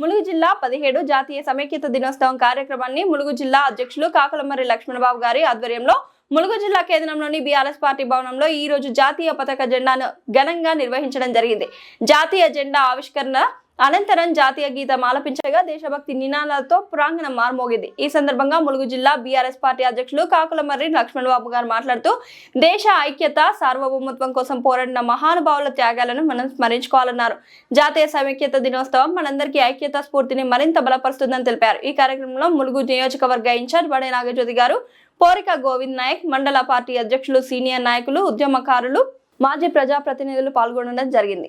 ములుగు జిల్లా పదిహేడు జాతీయ సమైక్యత దినోత్సవం కార్యక్రమాన్ని ములుగు జిల్లా అధ్యక్షులు కాకలమర్రి లక్ష్మణబాబు గారి ఆధ్వర్యంలో ములుగు జిల్లా కేంద్రంలోని బీఆర్ఎస్ పార్టీ భవనంలో ఈ రోజు జాతీయ పతాక జెండాను ఘనంగా నిర్వహించడం జరిగింది. జాతీయ జెండా ఆవిష్కరణ అనంతరం జాతీయ గీతం ఆలపించగా దేశభక్తి నినాదాలతో ప్రాంగణం మార్మోగింది. ఈ సందర్భంగా ములుగు జిల్లా బీఆర్ఎస్ పార్టీ అధ్యక్షులు కాకులమర్రి లక్ష్మణబాబు గారు మాట్లాడుతూ దేశ ఐక్యత సార్వభౌమత్వం కోసం పోరాడిన మహానుభావుల త్యాగాలను మనం స్మరించుకోవాలన్నారు. జాతీయ సమైక్యత దినోత్సవం మనందరికీ ఐక్యత స్ఫూర్తిని మరింత బలపరుస్తుందని తెలిపారు. ఈ కార్యక్రమంలో ములుగు నియోజకవర్గ ఇన్ఛార్జ్ బడే నాగజ్యోతి గారు పోరిక గోవింద్ నాయక్ మండల పార్టీ అధ్యక్షులు సీనియర్ నాయకులు ఉద్యమకారులు మాజీ ప్రజాప్రతినిధులు పాల్గొనడం జరిగింది.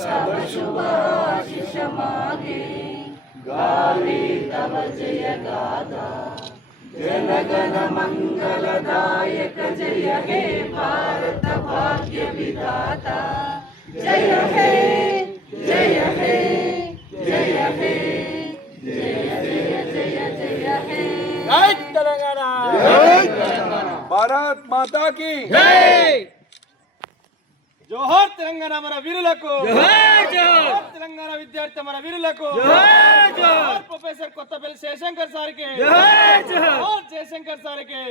సర్వ శుభ ఆశిష మాగే గాలి తవ జయ గాథా జనగణ మంగళదాయక జయ హే భారత భాగ్య విధాత జయ హే జయ హే జయ హే జై తెలంగాణ భారత్ మాతా కి జోహార్ తెలంగాణ మన వీరులకు. జోహార్ తెలంగాణ విద్యార్థి మన వీరులకు. జోహార్ ప్రొఫెసర్ కొత్తపల్లి శేషంకర్ సార్కి. జోహార్ జయశంకర్ సార్కి.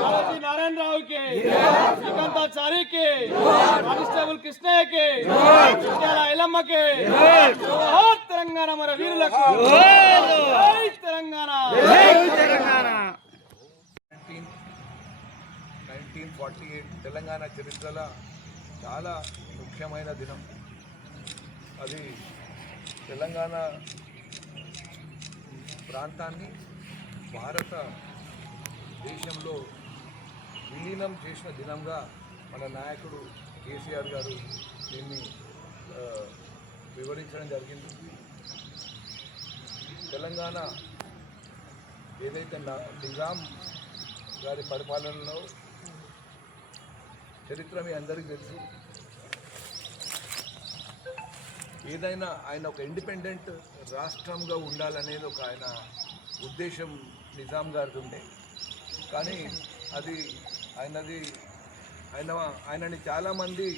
భారతి నారాయణ రావుకి శ్రీకాంతాచారికి కానిస్టేబుల్ కృష్ణయ్యకి. ఐలమ్మకి జోహార్. తెలంగాణ మన వీరులకు. జై Telangana. Nineteen forty eight Telangana చరిత్రలో చాలా ముఖ్యమైన దినం. అది తెలంగాణ ప్రాంతాన్ని భారత దేశంలో విలీనం చేసిన దినంగా మన నాయకుడు కేసీఆర్ గారు దీన్ని వివరించడం జరిగింది. తెలంగాణ ఏదైతే నా- నిజాం గారి పరిపాలనలో చరిత్ర మీ అందరికీ తెలుసు. ఏదైనా ఆయన ఒక ఇండిపెండెంట్ రాష్ట్రంగా ఉండాలనేది ఒక ఆయన ఉద్దేశం నిజాం గారిది ఉండే కానీ అది ఆయనది ఆయన ఆయనని చాలామంది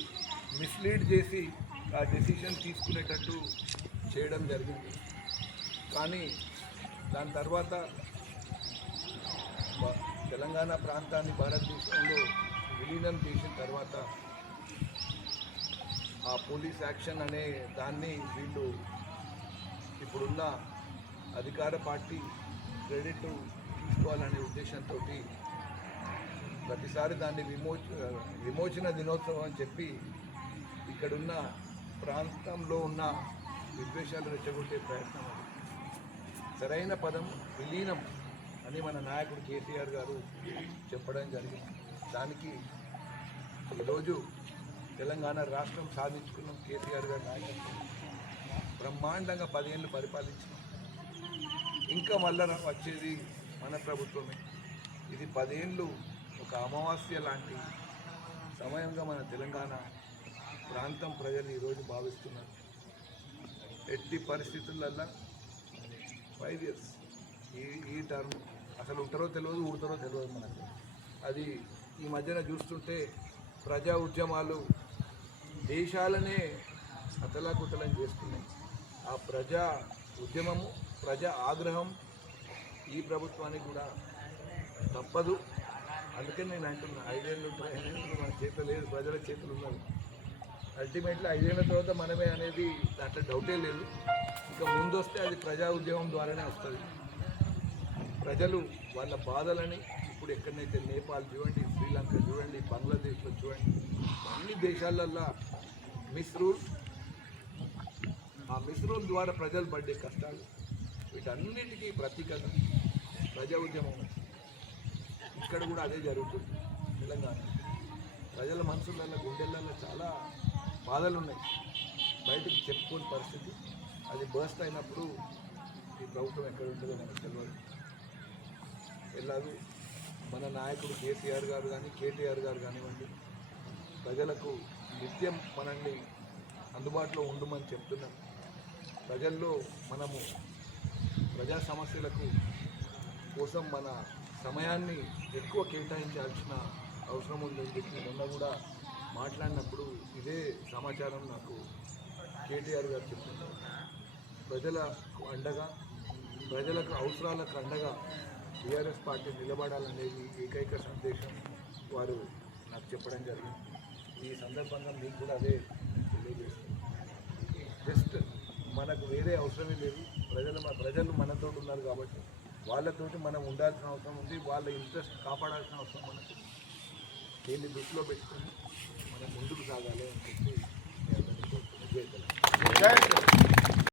మిస్లీడ్ చేసి ఆ డెసిషన్ తీసుకునేటట్టు చేయడం జరిగింది. కానీ దాని తర్వాత తెలంగాణ ప్రాంతాన్ని భారతదేశంలో విలీనం చేసిన తర్వాత ఆ పోలీస్ యాక్షన్ అనే దాన్ని వీళ్ళు ఇప్పుడున్న అధికార పార్టీ క్రెడిట్ తీసుకోవాలనే ఉద్దేశంతో ప్రతిసారి దాన్ని విమోచ విమోచన దినోత్సవం అని చెప్పి ఇక్కడున్న ప్రాంతంలో ఉన్న విద్వేషాలు రెచ్చగొట్టే ప్రయత్నం అది. సరైన పదం విలీనం అని మన నాయకుడు కేసీఆర్ గారు చెప్పడం జరిగింది. దానికి ఈరోజు తెలంగాణ రాష్ట్రం సాధించుకున్నాం కేసీఆర్ గారి నాయకత్వం. బ్రహ్మాండంగా పదేళ్ళు పరిపాలించినాం. ఇంకా మళ్ళా వచ్చేది మన ప్రభుత్వమే. ఇది పదేళ్ళు ఒక అమావాస్య లాంటి సమయంగా మన తెలంగాణ ప్రాంతం ప్రజలు ఈరోజు భావిస్తున్నారు. ఎట్టి పరిస్థితులల్లో ఫైవ్ ఇయర్స్ ఈ ఈ టర్మ్ అసలు ఉంటారో తెలియదు ఊడతారో తెలియదు మనకు. అది ఈ మధ్యన చూస్తుంటే ప్రజా ఉద్యమాలు దేశాలనే అతలాకుతలం చేస్తున్నాయి. ఆ ప్రజా ఉద్యమము ప్రజా ఆగ్రహం ఈ ప్రభుత్వానికి కూడా తప్పదు. అందుకని నేను అంటున్నా ఐదేళ్ళు ఉంటాయి ఐదేళ్ళు మన చేతిలో లేదు ప్రజల చేతులు ఉన్నది అల్టిమేట్లీ ఐదేళ్ళ తర్వాత మనమే అనేది దాంట్లో డౌటే లేదు. ఇంకా ముందు వస్తే అది ప్రజా ఉద్యమం ద్వారానే వస్తుంది. ప్రజలు వాళ్ళ బాధలని ఇప్పుడు ఎక్కడనైతే నేపాల్ చూడండి శ్రీలంక చూడండి బంగ్లాదేశ్లో చూడండి. అన్ని దేశాలల్లో మిస్రూల్ ఆ మిస్రూల్ ద్వారా ప్రజలు పడ్డే కష్టాలు వీటన్నిటికీ ప్రతీకగా ప్రజా ఉద్యమం. ఇక్కడ కూడా అదే జరుగుతుంది తెలంగాణ. ప్రజల మనసులలో గుండెలలో చాలా బాధలు ఉన్నాయి. బయటకు చెప్పుకోని పరిస్థితి. అది బర్స్ట్ అయినప్పుడు ఈ ప్రభుత్వం ఎక్కడ ఉంటుందో మనకు తెలియదు ఎలాగూ మన నాయకుడు కేసీఆర్ గారు కానీ కేటీఆర్ గారు కానివ్వండి ప్రజలకు నిత్యం మనల్ని అందుబాటులో ఉండమని చెప్తున్నాం ప్రజల్లో మనము ప్రజా సమస్యలకు కోసం మన సమయాన్ని ఎక్కువ కేటాయించాల్సిన అవసరం ఉందని చెప్పి మొన్న కూడా మాట్లాడినప్పుడు ఇదే సమాచారం నాకు కేటీఆర్ గారు చెప్తున్నారు. ప్రజలకు అండగా ప్రజలకు అవసరాలకు అండగా టీఆర్ఎస్ పార్టీ నిలబడాలనేది ఏకైక సందేశం వారు నాకు చెప్పడం జరిగింది. ఈ సందర్భంగా మీకు కూడా అదే తెలియజేస్తుంది జస్ట్ మనకు వేరే అవసరమే లేదు. ప్రజలు మన ప్రజలు మనతో ఉన్నారు కాబట్టి వాళ్ళతోటి మనం ఉండాల్సిన అవసరం ఉంది. వాళ్ళ ఇంట్రెస్ట్ కాపాడాల్సిన అవసరం మనకు దీన్ని దృష్టిలో పెట్టుకొని మనం ముందుకు సాగాలి అని చెప్పి